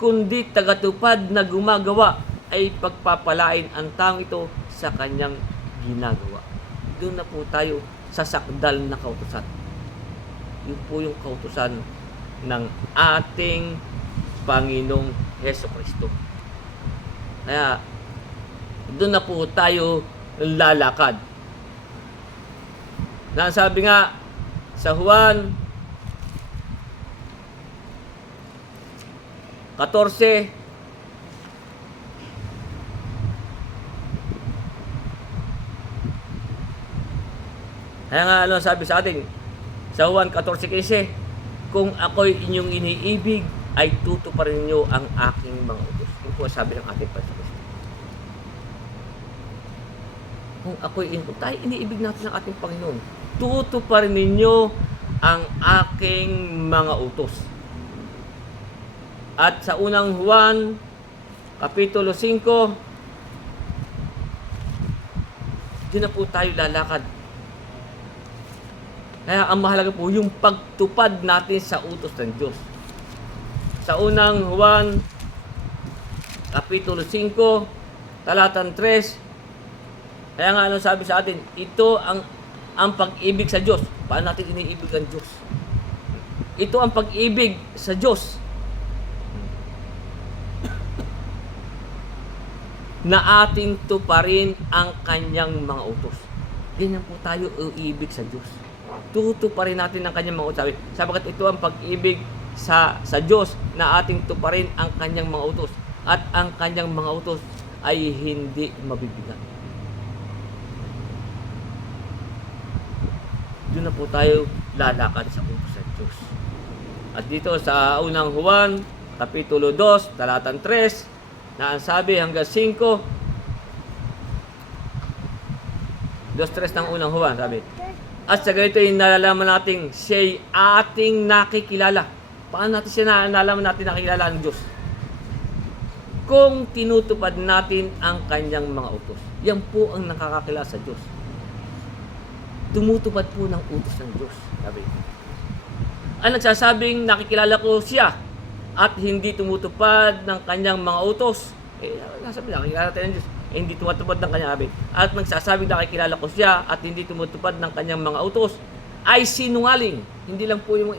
kundi tagatupad na gumagawa, ay pagpapalain ang taong ito sa kanyang ginagawa. Doon na po tayo sa sakdal na kautusan. Yun po yung kautusan ng ating Panginoong Hesukristo. Kaya, doon na po tayo lalakad. Nasabi nga sa Juan 14, kaya nga sabi sa atin sa Juan 14:15, kung ako'y inyong iniibig ay tutuparin niyo ang aking mga utos. Yun po sabi ng ating Panginoon. Kung tayo iniibig natin ng ating Panginoon, tutuparin ninyo ang aking mga utos. At sa unang Juan, Kapitulo 5, doon na po tayo lalakad. Kaya ang mahalaga po yung pagtupad natin sa utos ng Diyos. Sa unang Juan, Kapitulo 5, talatang 3, Kaya nga anong sabi sa atin, ito ang pag-ibig sa Diyos. Paano natin iniibig ang Diyos? Ito ang pag-ibig sa Diyos. Na ating tuparin ang kanyang mga utos. Ganyan po tayo uibig sa Diyos. Tutuparin natin ang kanyang mga utos. Sabagat ito ang pag-ibig sa Diyos na ating tuparin ang kanyang mga utos. At ang kanyang mga utos ay hindi mabibigat. Doon na po tayo lalakad sa utos ng Diyos. At dito sa unang Juan, Kapitulo 2, talatang 3, na ang sabi hanggang 5, 2:3 ng unang Juan, sabi, at sa ganito ay nalalaman natin siya'y ating nakikilala. Paano natin siya nalalaman natin nakikilala ng Diyos? Kung tinutupad natin ang kanyang mga utos. Yan po ang nakakakilala sa Diyos. Tumutupad po ng utos ng Diyos. Sabi. Ang nagsasabing nakikilala ko siya at hindi tumutupad ng kanyang mga utos. Sabi, nakikilala tayo ng Diyos. Hindi tumutupad ng kanyang sabi. At nagsasabing nakikilala ko siya at hindi tumutupad ng kanyang mga utos ay sinungaling. Hindi lang po yung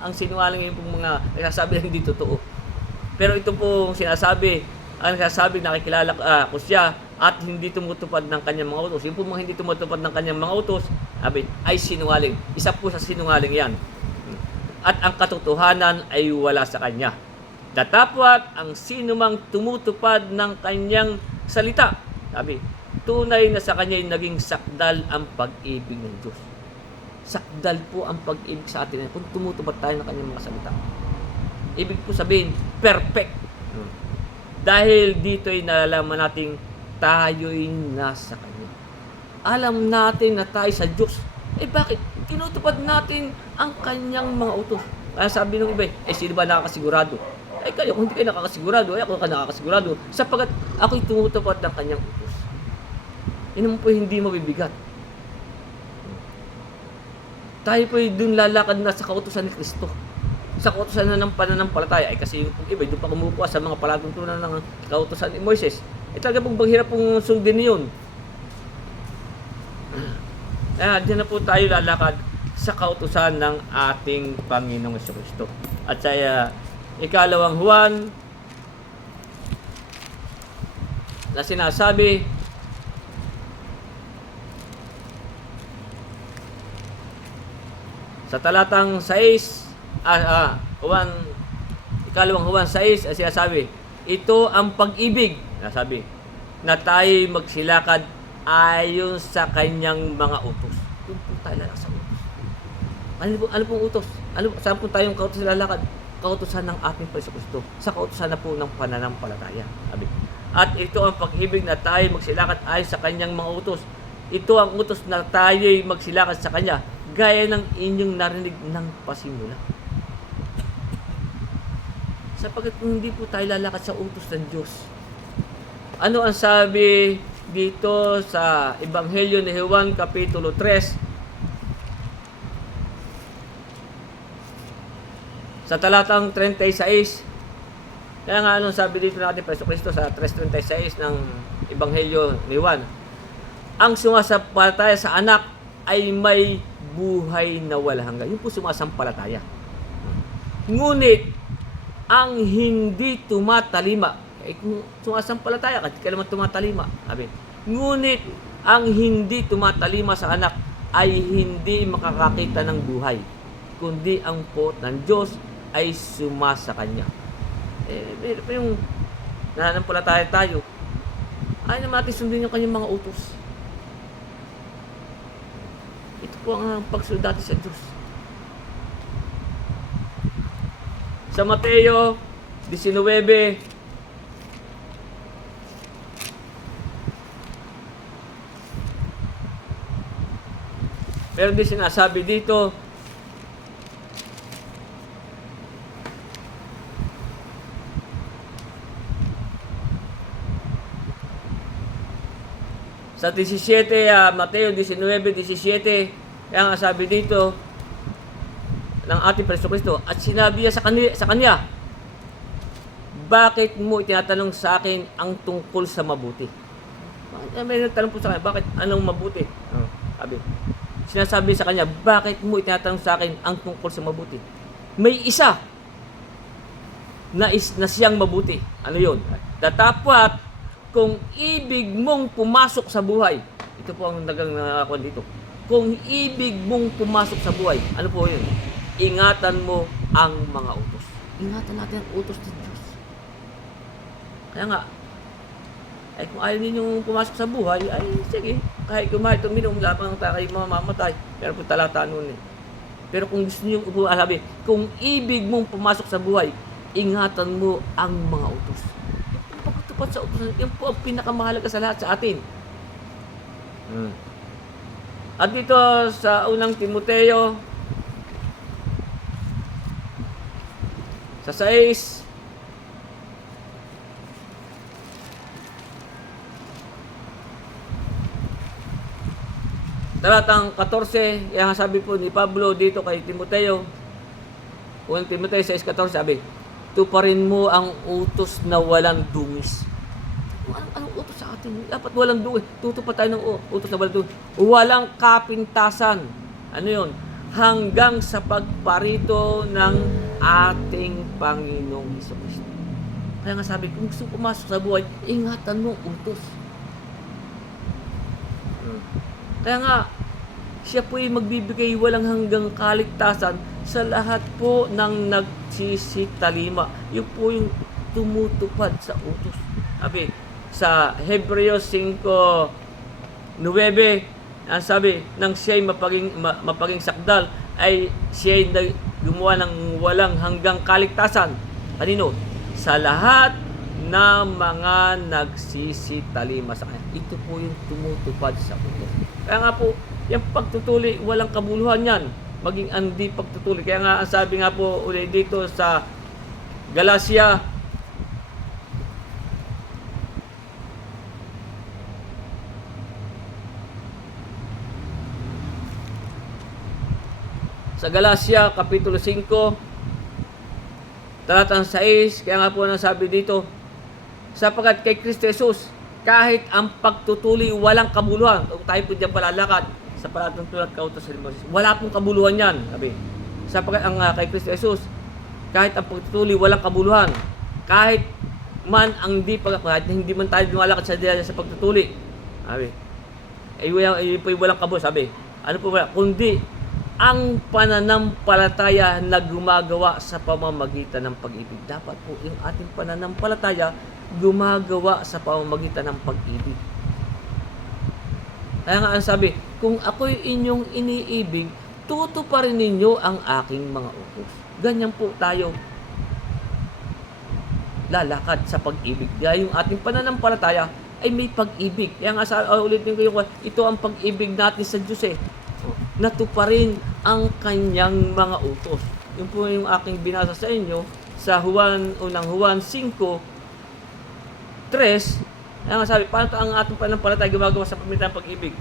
ang sinungaling yung mga nagsasabi na hindi totoo. Pero ito po sinasabi, ang nagsasabi nakikilala ko siya at hindi tumutupad ng kanyang mga utos. Yung po mga hindi tumutupad ng kanyang mga utos, ay sinungaling. Isa po sa sinungaling yan. At ang katotohanan ay wala sa kanya. Datapwat ang sinumang tumutupad ng kanyang salita. Sabi, tunay na sa kanya ay naging sakdal ang pag-ibig ng Diyos. Sakdal po ang pag-ibig sa atin kung tumutupad tayo ng kanyang mga salita. Ibig po sabihin, perfect. Dahil dito ay nalalaman nating tayo'y nasa Kanya. Alam natin na tayo sa Diyos. Bakit? Tinutupad natin ang Kanyang mga utos. Kaya sabi ng iba, sino ba nakakasigurado? Kayo, kung hindi kayo nakakasigurado, ako ka nakakasigurado. Sapagat ako'y tumutupad ng Kanyang utos. Yan naman po hindi mabibigat. Tayo po'y dun lalakad na sa kautusan ni Kristo. Sa kautusan na ng pananampalataya, kasi yung iba, doon pa kumukuha sa mga palatuntunan ng kautusan ni Moises. Talaga pong hirap pong sundin yun. Diyan na po tayo lalakad sa kautusan ng ating Panginoong Jesucristo. At sa ikalawang Juan, na sinasabi, sa talatang 6, ikalawang Juan 6, sinasabi, ito ang pag-ibig, nasabi, na tayo magsilakad ayon sa kanyang mga utos. Doon po tayo lalakad sa utos. Ano pong utos? Saan po tayong kautos lalakad? Kautosan ng ating Jesucristo. Sa kautosan na po ng pananampalataya. Sabi. At ito ang pag-ibig na tayo magsilakad ayon sa kanyang mga utos. Ito ang utos na tayo magsilakad sa kanya, gaya ng inyong narinig ng pasimula. Sapagkat hindi po tayo lalakad sa utos ng Diyos. Ano ang sabi dito sa Ebanghelyo ni Juan, Kapitulo 3, sa talatang 36, kaya nga anong sabi dito ng ating Jesucristo sa 3:36 ng Ebanghelyo ni Juan, ang sumasampalataya sa anak ay may buhay na walang hanggan. Yun po sumasampalataya. Ngunit, ang hindi tumatalima, kung sumasampalataya ka, di ka naman tumatalima. Sabi, ngunit, ang hindi tumatalima sa anak ay hindi makakakita ng buhay, kundi ang puot ng Diyos ay sumasa kanya. Yung nananampalataya tayo, ay naman natin sundin yung kanyang mga utos. Ito po ang pagsunod natin sa Diyos. Sa Mateo 19, pero di sinasabi dito, sa 17, Mateo 19:17, kaya nga sabi dito ng ating Jesucristo, at sinabi niya sa kanya, bakit mo itinatanong sa akin ang tungkol sa mabuti? May nagtanong po sa kanya, bakit anong mabuti? Sabi, sinasabi sa kanya, bakit mo itinatanong sa akin ang tungkol sa mabuti? May isa na siyang mabuti. Ano yun? Datapwat, kung ibig mong pumasok sa buhay, ito po ang nakakuha dito. Kung ibig mong pumasok sa buhay, ano po yun? Ingatan mo ang mga utos. Ingatan natin ang utos ng Diyos. Kaya nga, ay kung ayaw ninyong pumasok sa buhay, ay sige, kahit kumain tuminom, labang kayo mamamatay. Pero po talata nun eh. Pero kung gusto niyo sabi, kung ibig mong pumasok sa buhay, ingatan mo ang mga utos. Yung pagtutupad sa utos, yan po ang pinakamahalaga sa lahat sa atin. At dito sa unang Timoteo, sa 6, talatang 14, kaya nga sabi po ni Pablo dito kay Timoteo, unang Timoteo 6:14, sabi, tuparin mo ang utos na walang dungis. Anong utos sa atin? Dapat walang dungis. Tutupad tayo ng utos na walang dungis. Walang kapintasan. Ano yun? Hanggang sa pagparito ng ating Panginoong Hesus. Kaya nga sabi, kung gusto pumasok sa buhay, ingatan mo ang utos. Kaya nga, siya po ay magbibigay walang hanggang kaligtasan sa lahat po ng nagsisitalima. Yun po yung tumutupad sa utos. Sabi, sa Hebreo 5:9, ang sabi, nang siya'y mapaging sakdal, ay siya'y gumawa ng walang hanggang kaligtasan. Kanino? Sa lahat na mga nagsisitalima sa kanya. Ito po yung tumutupad sa utos. Kaya nga po, yung pagtutuli, walang kabuluhan yan. Maging hindi pagtutuli. Kaya nga, ang sabi nga po ulit dito sa Galatia, Kapitulo 5, talatang 6, kaya nga po nasabi dito, sapagkat kay Kristo Jesus, kahit ang pagtutuli walang kabuluhan. Kung tayo po dyan palalakad sa palatang tulad kautos sa Moses, wala pong kabuluhan yan. Sabi, sapagkat ang kay Kristo Jesus, kahit ang pagtutuli walang kabuluhan. Kahit man ang kahit hindi man tayo lumalakad sa pagtutuli. Sabi, ay walang kabuluhan. Sabi, ano po ba? Kundi ang pananampalataya na gumagawa sa pamamagitan ng pag-ibig. Dapat po yung ating pananampalataya gumagawa sa pamamagitan ng pag-ibig. Kaya nga ang sabi, kung ako'y inyong iniibig, tutuparin ninyo ang aking mga utos. Ganyan po tayo lalakad sa pag-ibig. Kaya yung ating pananampalataya ay may pag-ibig. Kaya nga ulitin ko yung, ito ang pag-ibig natin sa Diyos eh. Natuparin ang kanyang mga utos. Yun po yung aking binasa sa inyo sa unang Juan 5:3. Kaya nga sabi, paano ang ating pananampalataya gumagawa sa pamamagitan ng pag-ibig?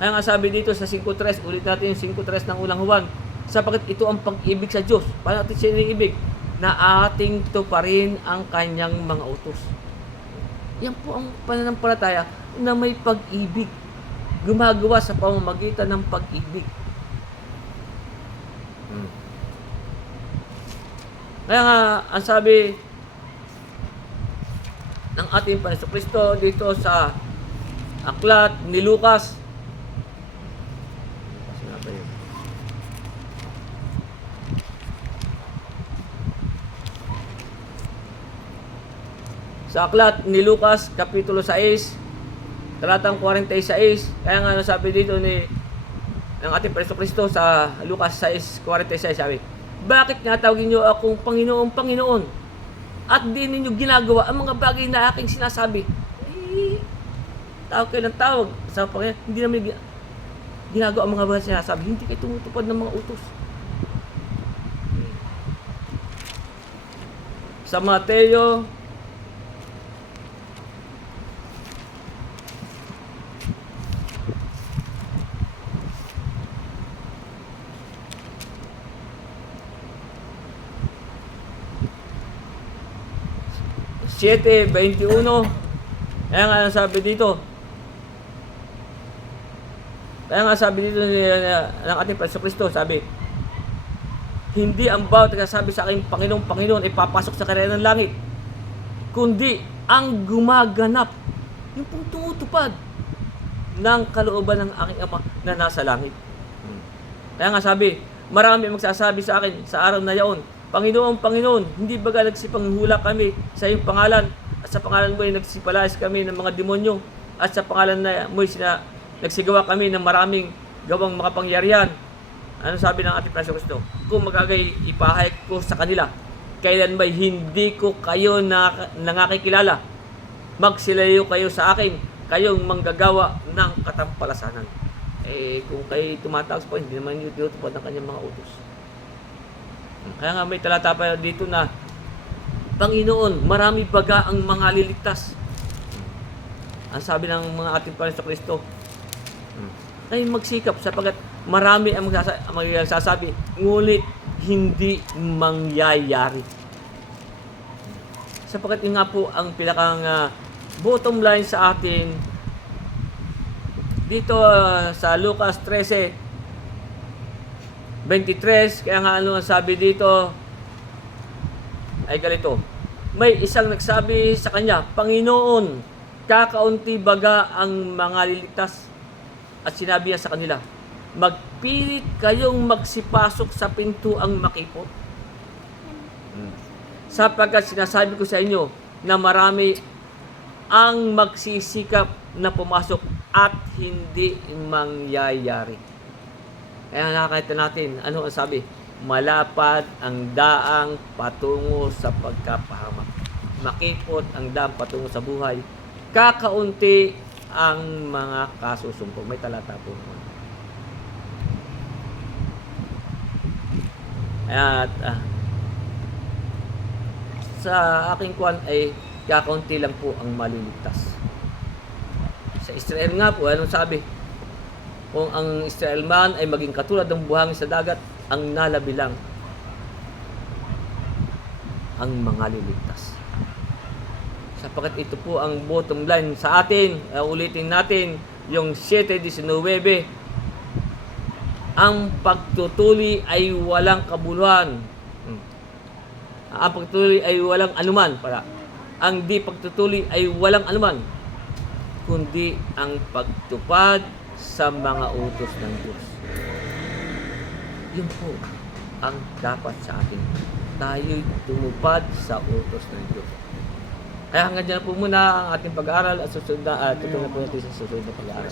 Kaya nga sabi dito sa 5:3, ulit natin yung 5:3 ng unang Juan, sapagkat ito ang pag-ibig sa Diyos. Paano natin siya iniibig? Na ating tuparin ang kanyang mga utos. Yan po ang pananampalataya na may pag-ibig. Gumagawa sa pamamagitan ng pag-ibig. Kaya nga, ang sabi ng ating Panginoon Kristo dito sa aklat ni Lucas, sa aklat ni Lucas, Kapitulo 6, talatang 46, kaya nga sabi dito ng ating Panginoon Kristo sa Lucas 6:46, sabi, bakit nga tawagin niyo akong Panginoon, Panginoon, at di ninyo ginagawa ang mga bagay na aking sinasabi? Tawag kayo ng tawag sa Panginoon, hindi namin ginagawa ang mga bagay na sinasabi, hindi kayo tumutupad ng mga utos. Sa Mateo 7:21, Kaya nga sabi dito, ng ating Preso Kristo, sabi, hindi ang bawat nagsasabi sa akin, Panginoon, Panginoon, ay papasok sa karera ng langit, kundi ang gumaganap, yung pong tumutupad ng kalooban ng aking Ama na nasa langit. Kaya nga sabi, marami ang magsasabi sa akin sa araw na yaon, Panginoon, Panginoon, hindi baga nagsipanghula kami sa iyong pangalan, at sa pangalan mo ay nagsipalayas kami ng mga demonyo, at sa pangalan na mo nagsigawa kami ng maraming gawang makapangyarihan. Ano sabi ng ating Preso Kristo? Kung magagay ipahayag ko sa kanila, kailan ba'y hindi ko kayo nangakikilala? Magsilayo kayo sa akin, kayong manggagawa ng katampalasanan. Kung kayo tumatawag po, hindi naman yung tinutupad ng kanyang mga utos. Kaya nga may talata pa dito na, Panginoon, marami baga ang mga liligtas. Ang sabi ng mga ating Preso Kristo, ay magsikap sapagat marami ang magsasabi, ngunit hindi mangyayari. Sapagat yun nga po ang pinakang bottom line sa atin dito sa Lucas 13:23. Kaya nga ano ang sabi dito ay ganito, may isang nagsabi sa kanya, Panginoon, kakaunti baga ang mga liligtas? At sinabi niya sa kanila, magpilit kayong magsipasok sa pintuang makipot. Sapagkat sinasabi ko sa inyo na marami ang magsisikap na pumasok at hindi mangyayari. Kaya nakakita natin, ano ang sabi? Malapad ang daang patungo sa pagkapahamak. Makipot ang daang patungo sa buhay. Kakaunti ang mga kasusumpong. May talata po naman. At sa aking kwan ay kakaunti lang po ang maliligtas. Sa Israel nga po, anong sabi? Kung ang Israel man ay maging katulad ng buhangin sa dagat, ang nalabi lang ang mga liligtas. Sapagkat ito po ang bottom line sa atin. Ulitin natin yung 7:19. Ang pagtutuli ay walang kabuluhan. Ang pagtutuli ay walang anuman. Ang di pagtutuli ay walang anuman, kundi ang pagtupad sa mga utos ng Diyos. Yun po ang dapat sa atin. Tayo'y tumupad sa utos ng Diyos. Kaya hanggang dyan po muna ang ating pag-aaral at susunod na tutunan po natin sa susunod na pag-aaral.